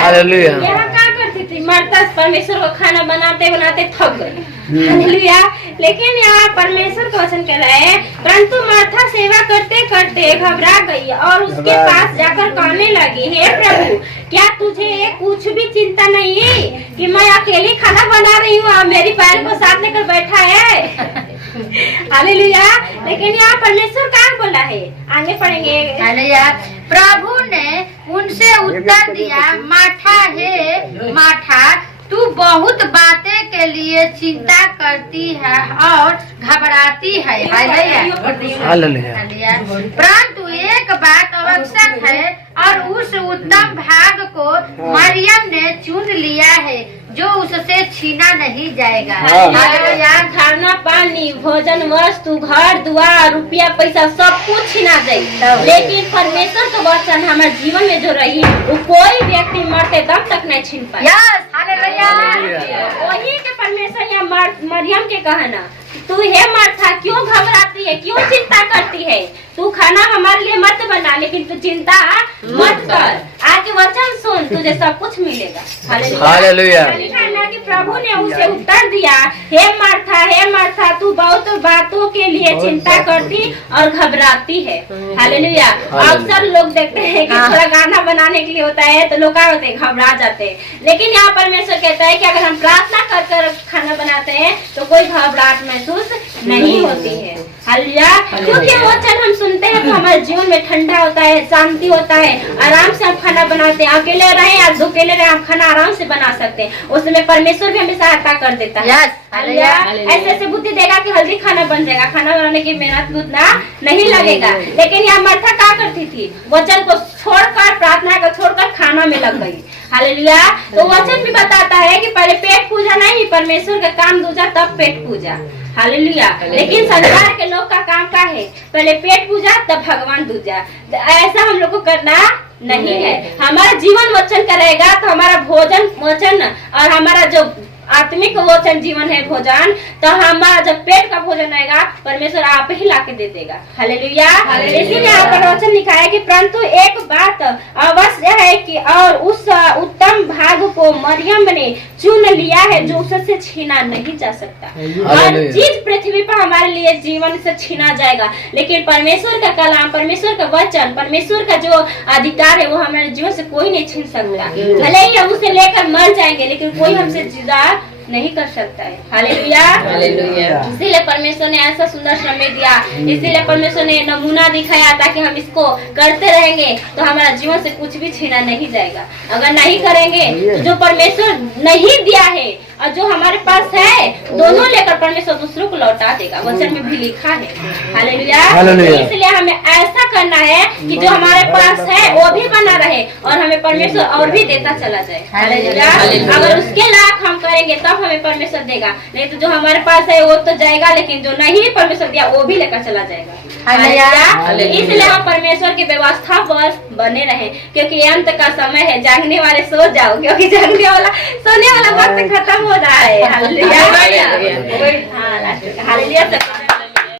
Hallelujah. यहाँ क्या करती थी, मरता परमेश्वर को खाना बनाते बनाते थक गई। हालेलुया। लेकिन यहाँ परमेश्वर का वचन कह रहा है, परंतु मार्था सेवा करते करते घबरा गई और उसके पास जाकर कहने लगी, हे प्रभु, क्या तुझे कुछ भी चिंता नहीं है कि मैं अकेली खाना बना रही हूँ और मेरी पैर को साथ लेकर बैठा है। हालेलुया। लेकिन यहाँ परमेश्वर क्या बोला है, आगे पढ़ेंगे। हालेलुया। प्रभु ने उनसे उत्तर दिया, माठा हे माठा, तू बहुत बातें के लिए चिंता करती है और घबराती है। हालेलुया। परंतु एक बात आवश्यक है और उस उत्तम भाग को मरियम ने चुन लिया है जो उससे छीना नहीं जाएगा। हालेलुया। खाना पानी भोजन वस्तु घर द्वार रुपया पैसा सब कुछ छीना जाए, लेकिन परमेश्वर का वचन हमारे जीवन में जो रही वो कोई व्यक्ति मरते दम तक नहीं छीन पाए। वही के परमेश्वर या मरियम के कहना, तू हे मार्था क्यों घबराती है, क्यों चिंता करती है, तू खाना हमारे लिए मत बना, लेकिन तू चिंता मत कर, आके वचन सुन, तुझे सब कुछ मिलेगा। हालेलुया। कि प्रभु ने उसे उत्तर दिया, हे मार्था, तू बहुत बातों के लिए चिंता करती और घबराती है। हालेलुया। अक्सर लोग देखते हैं कि थोड़ा गाना बनाने के लिए होता है तो लोग क्या होते हैं, घबरा जाते हैं, लेकिन यहाँ परमेश्वर कहता है कि अगर हम प्रार्थना कर कर खाना बनाते हैं तो कोई घबराहट महसूस नहीं होती है। हालेलुया। क्योंकि वचन हम सुनते हैं तो हमारे जीवन में ठंडा होता है, शांति होता है, आराम से हम खाना बनाते हैं, अकेले रहे या दो अकेले रहे हम खाना आराम से बना सकते हैं, उसमें परमेश्वर भी हमें सहायता कर देता है। हालेलुया। ऐसे ऐसे बुद्धि देगा कि हल्दी खाना बन जाएगा, खाना बनाने की मेहनत उतना नहीं लगेगा। लेकिन यहाँ मार्था क्या करती थी, वचन को छोड़कर, प्रार्थना को छोड़कर खाना में लग गई। हालेलुया। तो वचन भी बताता है कि पहले पेट पूजा नहीं, परमेश्वर का काम दूजा तब पेट पूजा। हालेलुया। लेकिन संसार के लोग का काम क्या है, पहले पेट पूजा तब भगवान दूजा। ऐसा हम लोग को करना नहीं है। हमारा जीवन वचन करेगा तो हमारा भोजन वचन और हमारा जो आत्मिक वचन जीवन है भोजन, तो हमारा जब पेट का भोजन आएगा परमेश्वर आप ही ला के दे देगा। हालेलुया। इसीलिए यहाँ पर वचन लिखा है कि परंतु एक बात अवश्य है कि और उस उत्तम भाग को मरियम ने चुन लिया है जो उससे छीना नहीं जा सकता। हर चीज पृथ्वी पर हमारे लिए जीवन से छीना जाएगा, लेकिन परमेश्वर का कलाम, परमेश्वर का वचन, परमेश्वर का जो अधिकार है वो हमारे जीवन से कोई नहीं छीन सकता। भले ही हम उसे लेकर मर जाएंगे लेकिन कोई हमसे जुदा नहीं कर सकता है। हालेलुया। इसीलिए परमेश्वर ने ऐसा सुंदर समय दिया, इसीलिए परमेश्वर ने नमूना दिखाया ताकि हम इसको करते रहेंगे तो हमारा जीवन से कुछ भी छीना नहीं जाएगा। अगर नहीं करेंगे तो जो परमेश्वर नहीं दिया है और जो हमारे पास है दोनों लेकर परमेश्वर दूसरों को लौटा देगा, वचन में भी लिखा है। हालेलुया। इसलिए हमें ऐसा करना है कि जो हमारे पास है वो भी बना रहे और हमें परमेश्वर और भी देता चला जाए। हालेलुया। अगर उसके लायक हम करेंगे तब हमें परमेश्वर देगा, नहीं तो जो हमारे पास है वो तो जाएगा, लेकिन जो नहीं परमेश्वर दिया वो भी लेकर चला जाएगा। हालेलुया। इसलिए हम परमेश्वर की व्यवस्था पर बने रहे, क्योंकि अंत का समय है, जागने वाले सो जाओ, क्योंकि जागने वाला सोने वाला वक्त खत्म हो रहा है। हालेलुया। हालेलुया।